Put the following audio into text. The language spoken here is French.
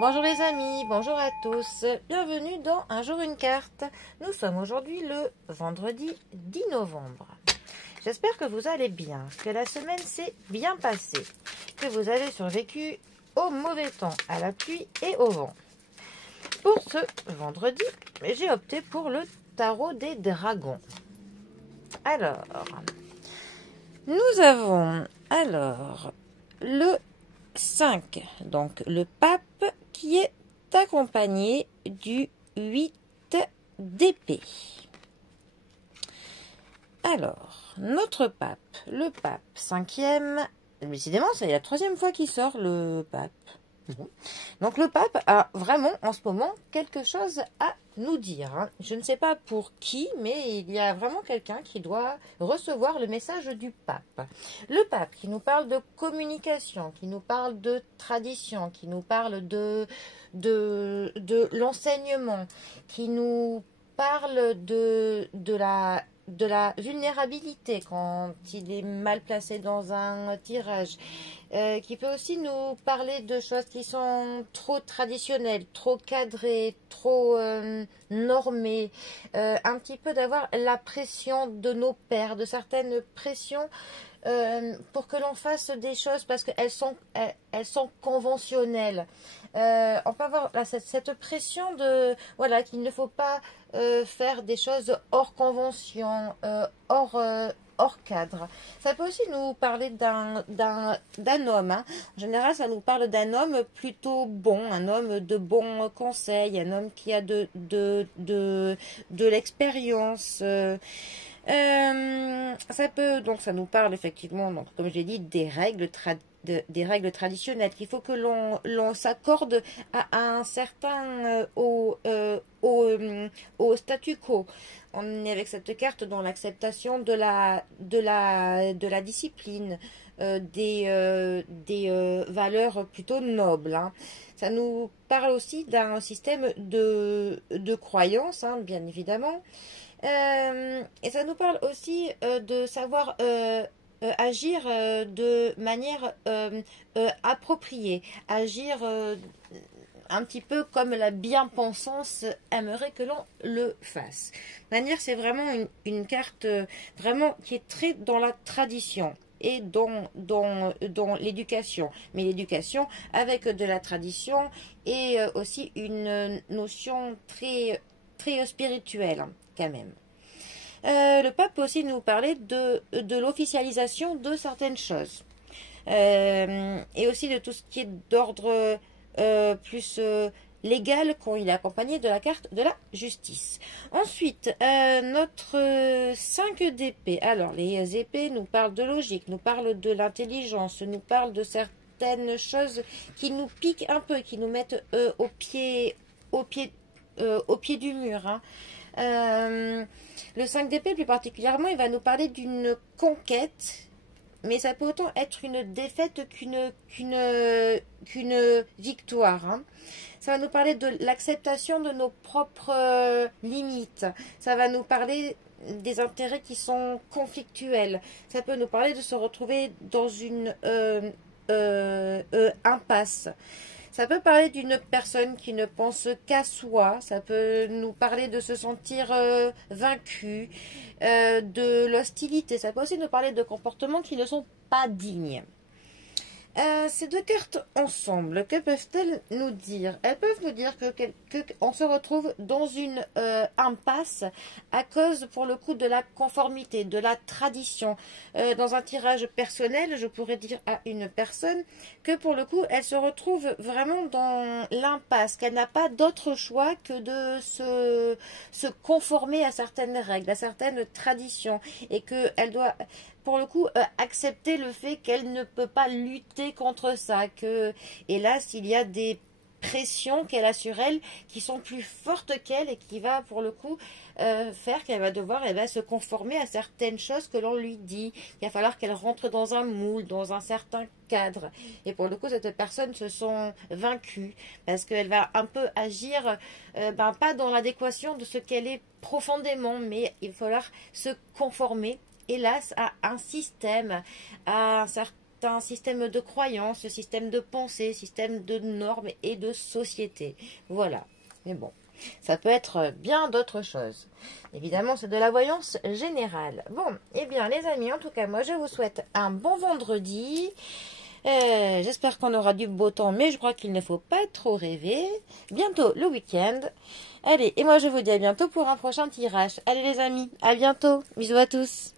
Bonjour les amis, bonjour à tous, bienvenue dans Un jour une carte. Nous sommes aujourd'hui le vendredi 10 novembre. J'espère que vous allez bien, que la semaine s'est bien passée, que vous avez survécu au mauvais temps, à la pluie et au vent. Pour ce vendredi, j'ai opté pour le tarot des dragons. Alors, nous avons le 5, donc le pape qui est accompagné du 8 d'épée. Alors, notre pape, le pape 5e, décidément c'est la 3e fois qu'il sort le pape. Donc le pape a vraiment en ce moment quelque chose à nous dire. Je ne sais pas pour qui, mais il y a vraiment quelqu'un qui doit recevoir le message du pape. Le pape qui nous parle de communication, qui nous parle de tradition, qui nous parle de l'enseignement, qui nous parle de la vulnérabilité quand il est mal placé dans un tirage, qui peut aussi nous parler de choses qui sont trop traditionnelles, trop cadrées, trop normées, un petit peu d'avoir la pression de nos pères, de certaines pressions pour que l'on fasse des choses parce qu'elles sont conventionnelles. On peut avoir cette pression de voilà qu'il ne faut pas faire des choses hors convention, hors cadre. Ça peut aussi nous parler d'un homme. En général, ça nous parle d'un homme plutôt bon, un homme de bons conseils, un homme qui a de l'expérience. Ça nous parle effectivement, donc, comme j'ai dit, des règles traditionnelles, qu'il faut que l'on s'accorde à un certain au statu quo. On est avec cette carte dans l'acceptation de la discipline, des valeurs plutôt nobles. Hein. Ça nous parle aussi d'un système de croyances, hein, bien évidemment. Et ça nous parle aussi de savoir agir de manière appropriée, agir un petit peu comme la bien-pensance aimerait que l'on le fasse. De manière, c'est vraiment une carte vraiment qui est très dans la tradition et dans l'éducation. Mais l'éducation avec de la tradition et aussi une notion très, très spirituelle quand même. Le pape peut aussi nous parler de l'officialisation de certaines choses. Et aussi de tout ce qui est d'ordre plus légal quand il est accompagné de la carte de la justice. Ensuite, notre 5 d'épée. Alors, les épées nous parlent de logique, nous parlent de l'intelligence, nous parlent de certaines choses qui nous piquent un peu, qui nous mettent au pied du mur. Hein. Le 5 d'épée, plus particulièrement, il va nous parler d'une conquête, mais ça peut autant être une défaite qu'une victoire. Hein. Ça va nous parler de l'acceptation de nos propres limites. Ça va nous parler des intérêts qui sont conflictuels. Ça peut nous parler de se retrouver dans une impasse. Ça peut parler d'une personne qui ne pense qu'à soi. Ça peut nous parler de se sentir vaincu, de l'hostilité. Ça peut aussi nous parler de comportements qui ne sont pas dignes. Ces deux cartes ensemble, que peuvent-elles nous dire? Elles peuvent nous dire qu'on se retrouve dans une impasse à cause, pour le coup, de la conformité, de la tradition. Dans un tirage personnel, je pourrais dire à une personne que, pour le coup, elle se retrouve vraiment dans l'impasse, qu'elle n'a pas d'autre choix que de se conformer à certaines règles, à certaines traditions, et qu'elle doit, pour le coup, accepter le fait qu'elle ne peut pas lutter contre ça, que hélas il y a des pressions qu'elle a sur elle qui sont plus fortes qu'elle et qui va pour le coup faire qu'elle va devoir se conformer à certaines choses que l'on lui dit. Il va falloir qu'elle rentre dans un moule, dans un certain cadre, et pour le coup cette personne se sent vaincue parce qu'elle va un peu agir pas dans l'adéquation de ce qu'elle est profondément, mais il va falloir se conformer hélas à un système, à un certain un système de croyances, système de pensée, système de normes et de société. Voilà. Mais bon, ça peut être bien d'autres choses. Évidemment, c'est de la voyance générale. Bon, eh bien, les amis, en tout cas, moi, je vous souhaite un bon vendredi. J'espère qu'on aura du beau temps, mais je crois qu'il ne faut pas trop rêver. Bientôt le week-end. Allez, et moi, je vous dis à bientôt pour un prochain tirage. Allez, les amis, à bientôt. Bisous à tous.